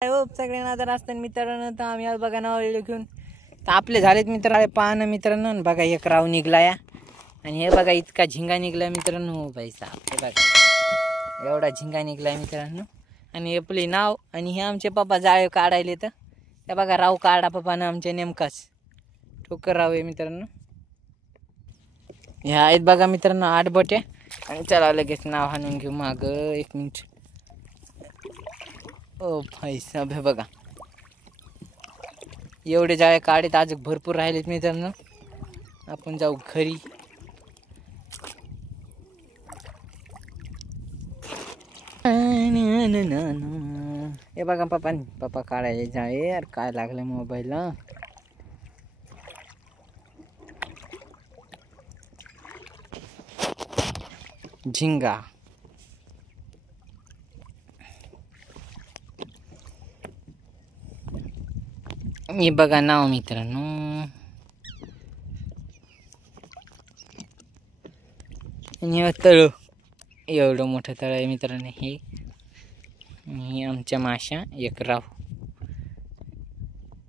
हो सगळ्यांना जर असताना मित्रांनो तर आम्ही आज बघा नाव घेऊन तर आपले झालेत मित्र पाहणं मित्रांनो बघा एक राव निघला या आणि हे बघा इतका झिंगा निघला मित्रांनो हो भाई साहेब हे बघा एवढा झिंगा निघलाय मित्रांनो आणि आपले नाव आणि हे आमचे पप्पा जाळे काढायले तर त्या बघा राव काढा पप्पानं आमच्या नेमकाच ठोकर राव आहे मित्रांनो ह्या आहेत बघा मित्रांनो 8 बोट्या आणि चला लगेच नाव हाणून घेऊ माग 1 मिनिट ओ भाई साहेब हे बघा एवढे जाळे काढेत आज भरपूर राहिलेत मित्रांनो आपण जाऊ घरी हे बघा पप्पा काढायला जाळे यार काय लागलं मोबाईलला झिंगा हे बघा नाव मित्रांनो आणि तळ एवढं मोठं तळ आहे मित्रांनो हे आमच्या माशा एक राव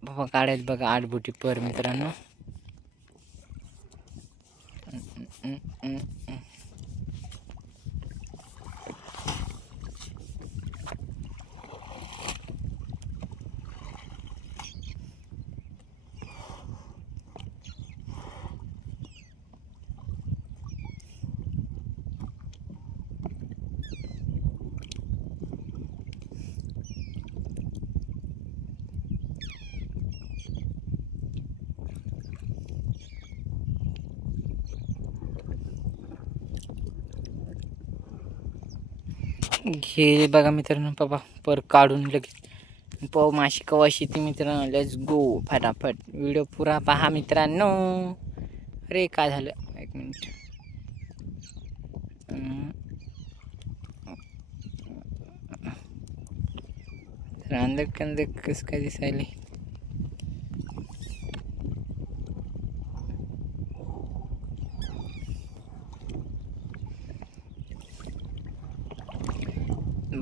बाबा काढायला बघा 8 बोटी पर मित्रांनो घे बघा मित्रांनो पप्पा पर काढून लगेच पाव माशी कवाशी ती मित्रांनो लेट्स गो फटाफट व्हिडिओ पुरा पहा मित्रांनो अरे काय झालं 1 मिनिट अंदर कसं काय दिसायले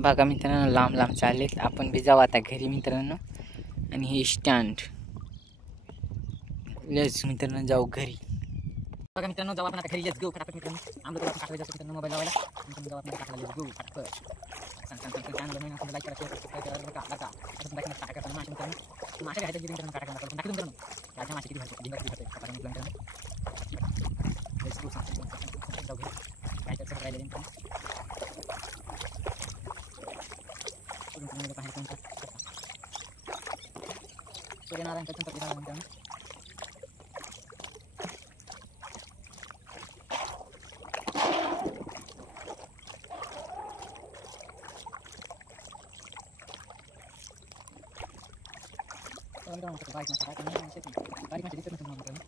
बघा मित्रांनो लांब लांब चाललेत आपण बी जाऊ आता घरी मित्रांनो आणि हे स्टँड लेट्स मित्रांनो जाऊ घरी बघा मित्रांनो जाऊ आपण आता घरी लेट्स गो फटाफट मित्रांनो आम्हाला तर टाकायला जास्त मित्रांनो मोबाईल लावायला मित्रांनो जाऊ आपण टाकायला लेट्स गो फटाफट सांग बनवून आपण लाईक करा सबस्क्राइब करा बघा आता आपण बाकी टाका करताना माशी मित्रांनो माशी घ्यायचं मित्रांनो टाका करताना टाकून मित्रांनो राजा माशी किती होते डिंगा किती होते आपण मित्रांनो लेट्स गो जाऊ घरी काय करायचं राहिले मित्रांनो सूर्यनारायण का चिंता दिला मित्रांनो बारीक दिसत नसेल मित्रांनो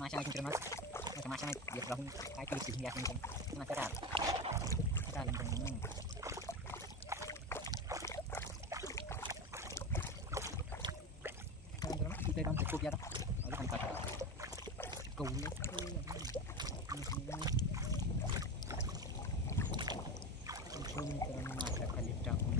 माशा मित्रांनो माशा येत राहून काय केली घ्या मित्रांनो माशा चालेल मित्रांनो इथे काम खूप यार अजून काय गवले मित्रांनो माशा खाली टाकून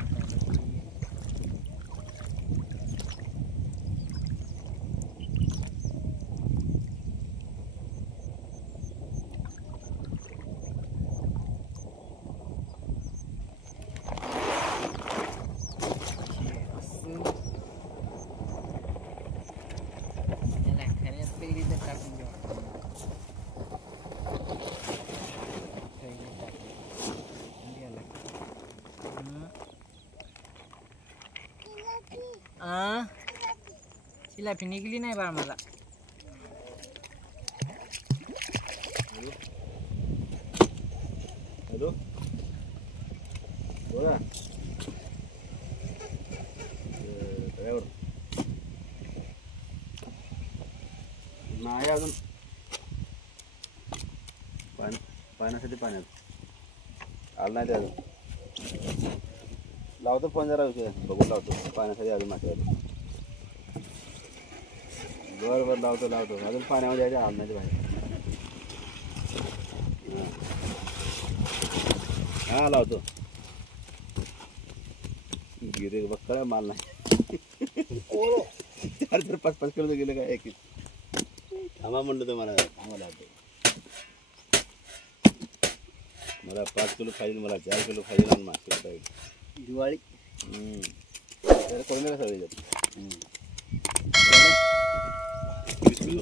जिलापी निघली नाही बा मला हॅलो बोला ड्रायव्हर नाही अजून पाण्यासाठी पाण्यात आला नाही ते अजून लावतो फोन जरा बघून लावतो पाण्यासाठी अजून मासे आले बरं लावतो अजून पाण्यामध्ये यायचे हालण्याचे बाहेर हां लावतो गिरे बघ माल नाही 4-5 किलो गेले काय एक थांबा म्हणलं तर मला 5 किलो पाहिजे मला 4 किलो पाहिजे आणि मासे पाहिजे दिवाळी तर कोणी नका सगळे जात 20 किलो